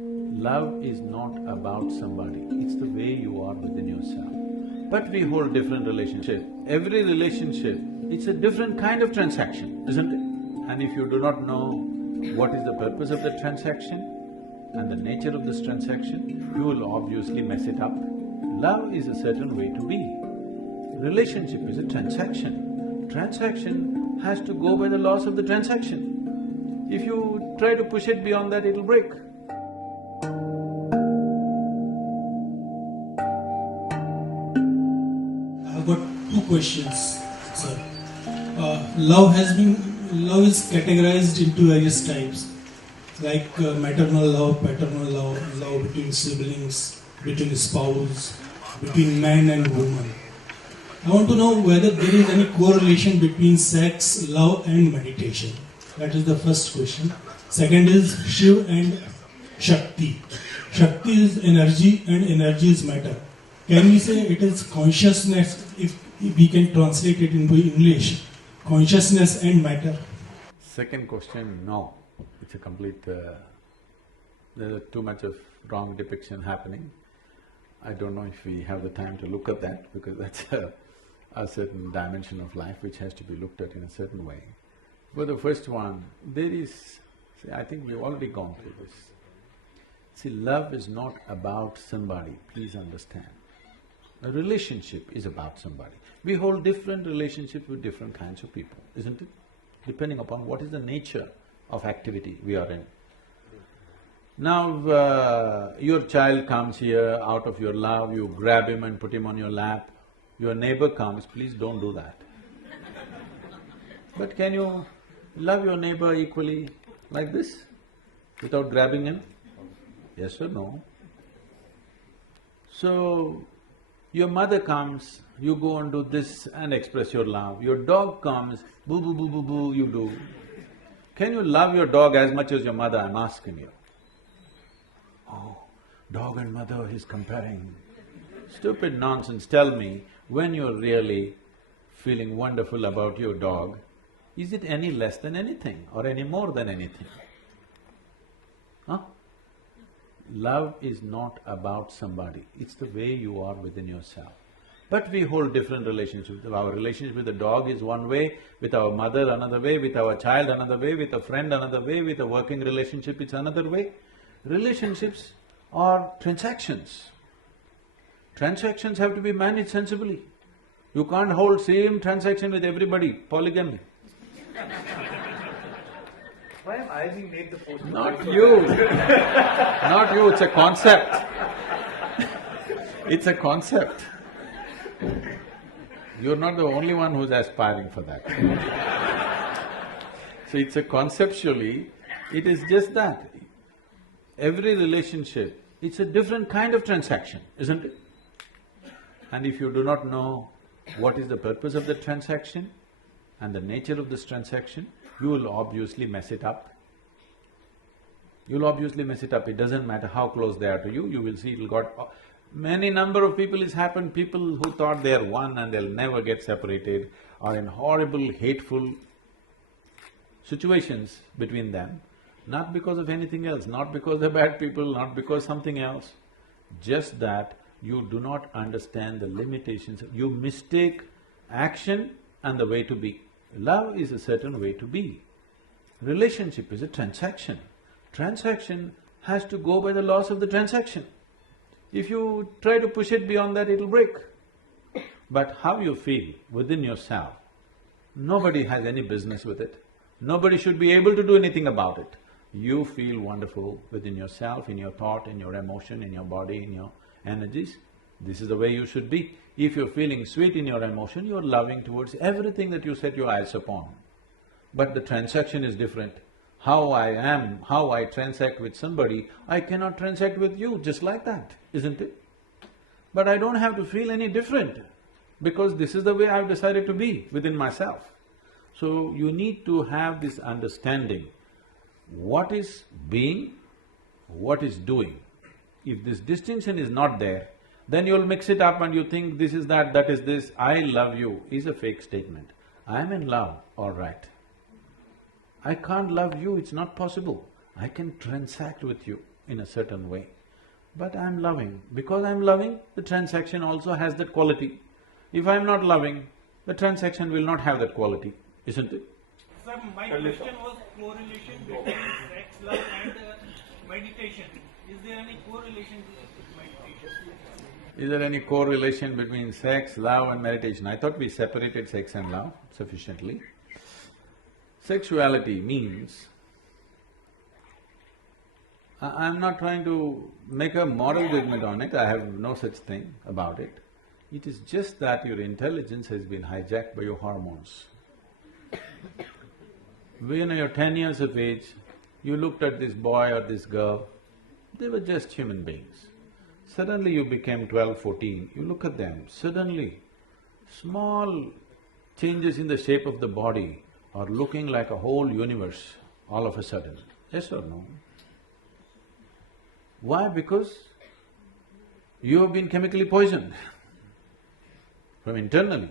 Love is not about somebody, it's the way you are within yourself. But we hold different relationship. Every relationship, it's a different kind of transaction, isn't it? And if you do not know what is the purpose of the transaction and the nature of this transaction, you will obviously mess it up. Love is a certain way to be. Relationship is a transaction. Transaction has to go by the laws of the transaction. If you try to push it beyond that, it'll break. I've got two questions, sir. Love is categorized into various types, like maternal love, paternal love, love between siblings, between spouse, between man and woman. I want to know whether there is any correlation between sex, love and meditation. That is the first question. Second is Shiv and Shakti. Shakti is energy and energy is matter. Can we say it is consciousness, if we can translate it into English, consciousness and matter? Second question, no. It's a complete… there's too much of wrong depiction happening. I don't know if we have the time to look at that, because that's a certain dimension of life which has to be looked at in a certain way. For the first one, there is… see, I think we've already gone through this. See, love is not about somebody, please understand. A relationship is about somebody. We hold different relationships with different kinds of people, isn't it? Depending upon what is the nature of activity we are in. Now, your child comes here, out of your love, you grab him and put him on your lap. Your neighbor comes, please don't do that. But can you love your neighbor equally like this, without grabbing him? Yes or no? So, your mother comes, you go and do this and express your love. Your dog comes, boo boo boo boo boo, you do. Can you love your dog as much as your mother? I'm asking you. Oh, dog and mother, he's comparing. Stupid nonsense, tell me, when you're really feeling wonderful about your dog, is it any less than anything or any more than anything? Huh? Love is not about somebody, it's the way you are within yourself. But we hold different relationships. Our relationship with the dog is one way, with our mother another way, with our child another way, with a friend another way, with a working relationship it's another way. Relationships are transactions. Transactions have to be managed sensibly. You can't hold same transaction with everybody, polygamy. Why am I being made the poster? Not you, not you, it's a concept. It's a concept. You're not the only one who's aspiring for that. So it's a conceptually, it is just that. Every relationship, it's a different kind of transaction, isn't it? And if you do not know what is the purpose of the transaction and the nature of this transaction, you will obviously mess it up. You'll obviously mess it up, it doesn't matter how close they are to you, you will see it'll got… Many number of people it's happened, people who thought they're one and they'll never get separated are in horrible, hateful situations between them, not because of anything else, not because they're bad people, not because something else, just that you do not understand the limitations, you mistake action and the way to be. Love is a certain way to be. Relationship is a transaction. Transaction has to go by the laws of the transaction. If you try to push it beyond that, it'll break. But how you feel within yourself, nobody has any business with it. Nobody should be able to do anything about it. You feel wonderful within yourself, in your thought, in your emotion, in your body, in your energies. This is the way you should be. If you're feeling sweet in your emotion, you're loving towards everything that you set your eyes upon. But the transaction is different. How I am, how I transact with somebody, I cannot transact with you just like that, isn't it? But I don't have to feel any different, because this is the way I've decided to be within myself. So you need to have this understanding, what is being, what is doing. If this distinction is not there, then you'll mix it up and you think this is that is this. I love you is a fake statement. I'm in love, all right. I can't love you, it's not possible. I can transact with you, in a certain way. But I'm loving. Because I'm loving, the transaction also has that quality. If I'm not loving, the transaction will not have that quality, isn't it? Sir, my question was correlation between sex, love and meditation. Is there any correlation with meditation? Is there any correlation between sex, love and meditation? I thought we separated sex and love sufficiently. Sexuality means… I'm not trying to make a moral judgment on it, I have no such thing about it. It is just that your intelligence has been hijacked by your hormones. When you're 10 years of age, you looked at this boy or this girl, they were just human beings. Suddenly you became 12, 14, you look at them, suddenly small changes in the shape of the body are looking like a whole universe all of a sudden. Yes or no? Why? Because you have been chemically poisoned from internally.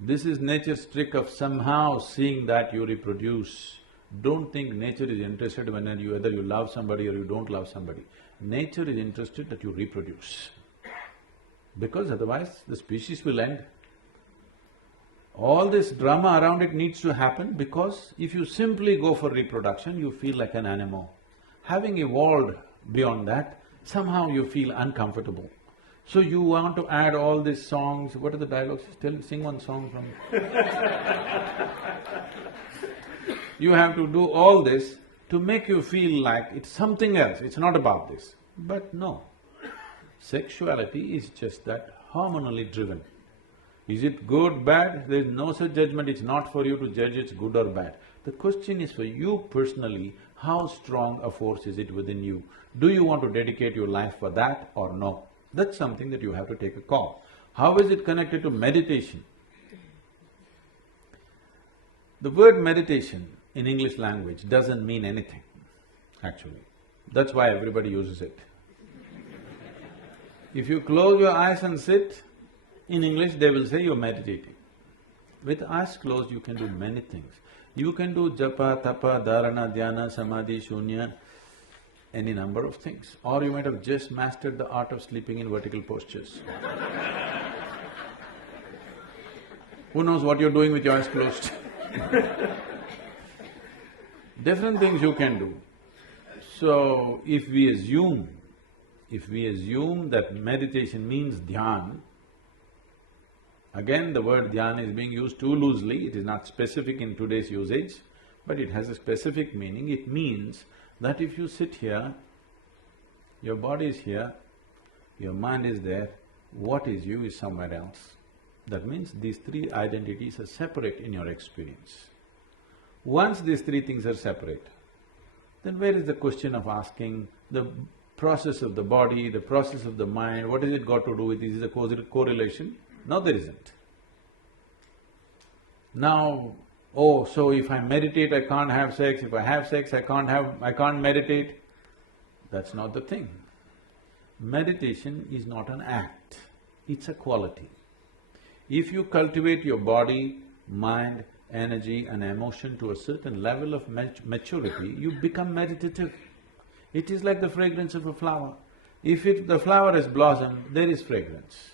This is nature's trick of somehow seeing that you reproduce. Don't think nature is interested when whether you love somebody or you don't love somebody. Nature is interested that you reproduce, because otherwise the species will end. All this drama around it needs to happen because if you simply go for reproduction, you feel like an animal. Having evolved beyond that, somehow you feel uncomfortable. So you want to add all these songs, what are the dialogues? Sing one song from… You have to do all this to make you feel like it's something else, it's not about this. But no, sexuality is just that, hormonally driven. Is it good, bad? There is no such judgment, it's not for you to judge it's good or bad. The question is for you personally, how strong a force is it within you? Do you want to dedicate your life for that or no? That's something that you have to take a call. How is it connected to meditation? The word meditation in English language doesn't mean anything, actually. That's why everybody uses it. If you close your eyes and sit, in English they will say you're meditating. With eyes closed you can do many things. You can do japa, tapa, dharana, dhyana, samadhi, shunya, any number of things. Or you might have just mastered the art of sleeping in vertical postures. Who knows what you're doing with your eyes closed? Different things you can do. So, if we assume that meditation means dhyan, again the word dhyan is being used too loosely, it is not specific in today's usage, but it has a specific meaning. It means that if you sit here, your body is here, your mind is there, what is you is somewhere else. That means these three identities are separate in your experience. Once these three things are separate, then where is the question of asking the process of the body, the process of the mind, what has it got to do with this? Is there a correlation? No, there isn't. Now, oh, so if I meditate, I can't have sex, if I have sex, I can't meditate. That's not the thing. Meditation is not an act, it's a quality. If you cultivate your body, mind, energy and emotion to a certain level of maturity, you become meditative. It is like the fragrance of a flower. If the flower has blossomed, there is fragrance.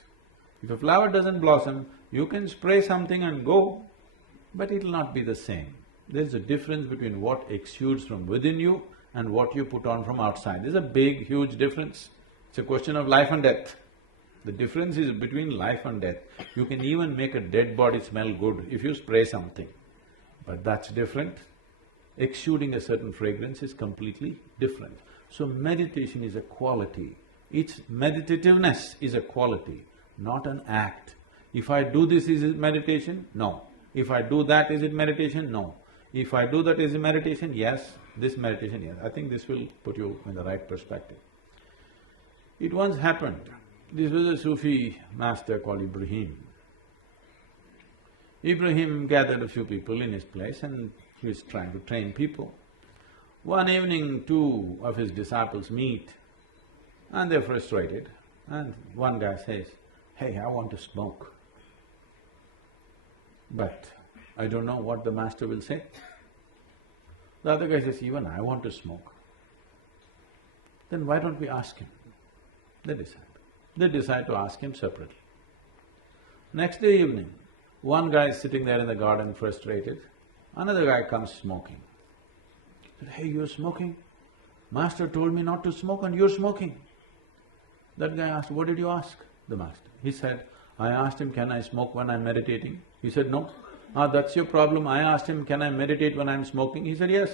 If a flower doesn't blossom, you can spray something and go, but it'll not be the same. There's a difference between what exudes from within you and what you put on from outside. There's a big, huge difference. It's a question of life and death. The difference is between life and death. You can even make a dead body smell good if you spray something, but that's different. Exuding a certain fragrance is completely different. So meditation is a quality. Its meditativeness is a quality, not an act. If I do this, is it meditation? No. If I do that, is it meditation? No. If I do that, is it meditation? Yes. This meditation, yes. I think this will put you in the right perspective. It once happened, this was a Sufi master called Ibrahim. Ibrahim gathered a few people in his place and he was trying to train people. One evening, two of his disciples meet and they're frustrated, and one guy says, "Hey, I want to smoke, but I don't know what the master will say." The other guy says, "Even I want to smoke." then why don't we ask him? They decide. They decide to ask him separately. Next day evening, one guy is sitting there in the garden frustrated, another guy comes smoking. He said, "Hey, you're smoking? Master told me not to smoke and you're smoking." That guy asked, "What did you ask the master?" He said, "I asked him, can I smoke when I'm meditating?" He said, "No." "Ah, that's your problem. I asked him, can I meditate when I'm smoking?" He said, "Yes."